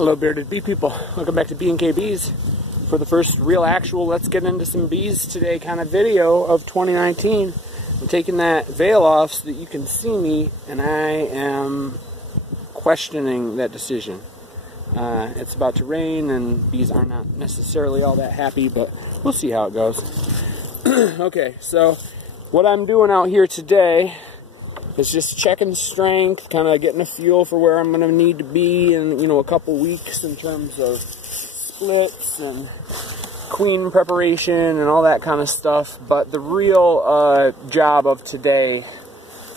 Hello bearded bee people, welcome back to B&K Bees for the first real actual let's get into some bees today kind of video of 2019. I'm taking that veil off so that you can see me, and I am questioning that decision. It's about to rain and bees are not necessarily all that happy, but we'll see how it goes. Okay, so what I'm doing out here today is just checking strength, kind of getting a feel for where I'm going to need to be in, a couple weeks in terms of splits and queen preparation and all that kind of stuff. But the real job of today,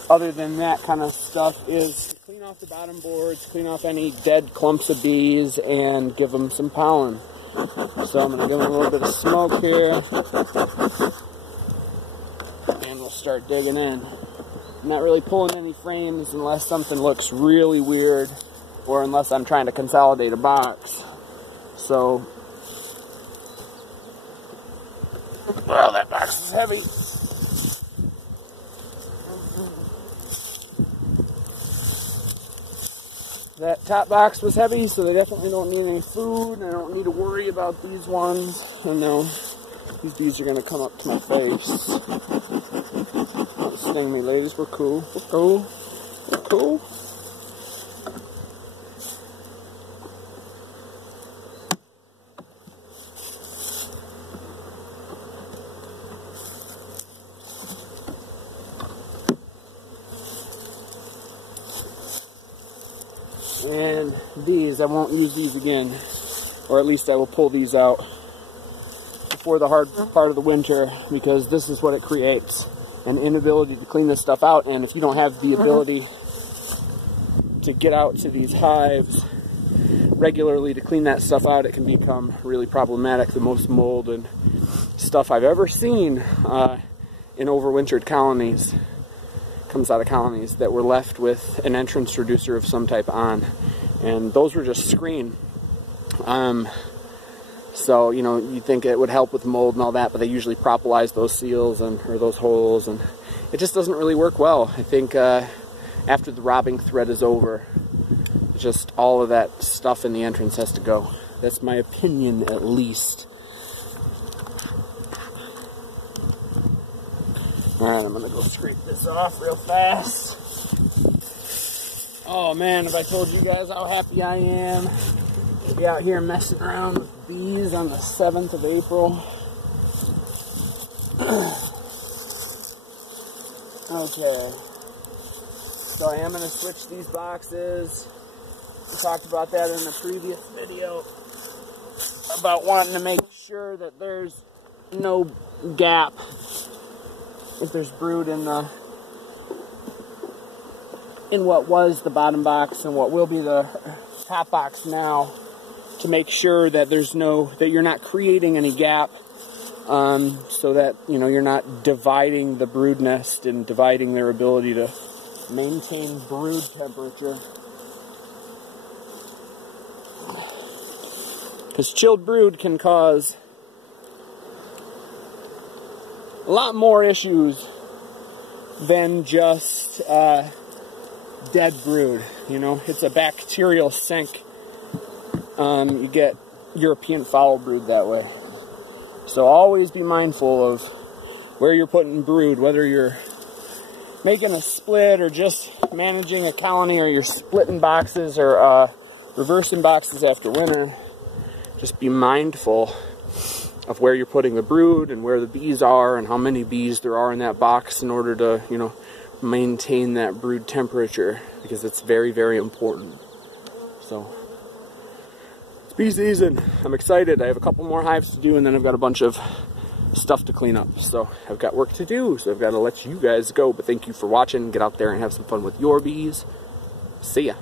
other than that kind of stuff, is to clean off the bottom boards, clean off any dead clumps of bees, and give them some pollen. So I'm going to give them a little bit of smoke here, and we'll start digging in. I'm not really pulling any frames unless something looks really weird or unless I'm trying to consolidate a box. So, well, that box is heavy. That top box was heavy, so they definitely don't need any food. I don't need to worry about these ones. And no, these bees are going to come up to my face. Don't sting me, ladies. We're cool. We're cool. We're cool. And these, I won't use these again, or at least I will pull these out before the hard part of the winter, because this is what it creates, an inability to clean this stuff out. And if you don't have the ability to get out to these hives regularly to clean that stuff out, it can become really problematic. The most mold and stuff I've ever seen in overwintered colonies comes out of colonies that were left with an entrance reducer of some type on, and those were just screen. So, you think it would help with mold and all that, but they usually propolize those seals or those holes, and it just doesn't really work well. I think after the robbing thread is over, just all of that stuff in the entrance has to go. That's my opinion, at least. Alright, I'm going to go scrape this off real fast. Oh man, have I told you guys how happy I am to be out here messing around with bees on the 7th of April. Okay, so I am going to switch these boxes. We talked about that in the previous video about wanting to make sure that there's no gap if there's brood in what was the bottom box and what will be the top box now, to make sure that that you're not creating any gap, so that you're not dividing the brood nest and dividing their ability to maintain brood temperature. Because chilled brood can cause a lot more issues than just dead brood. It's a bacterial sink. You get European foul brood that way. So always be mindful of where you're putting brood, whether you're making a split or just managing a colony, or you're splitting boxes or reversing boxes after winter. Just be mindful of where you're putting the brood and where the bees are and how many bees there are in that box in order to, maintain that brood temperature, because it's very, very important. So, it's bee season. I'm excited. I have a couple more hives to do, and then I've got a bunch of stuff to clean up. So, I've got work to do, so I've got to let you guys go. But thank you for watching. Get out there and have some fun with your bees. See ya.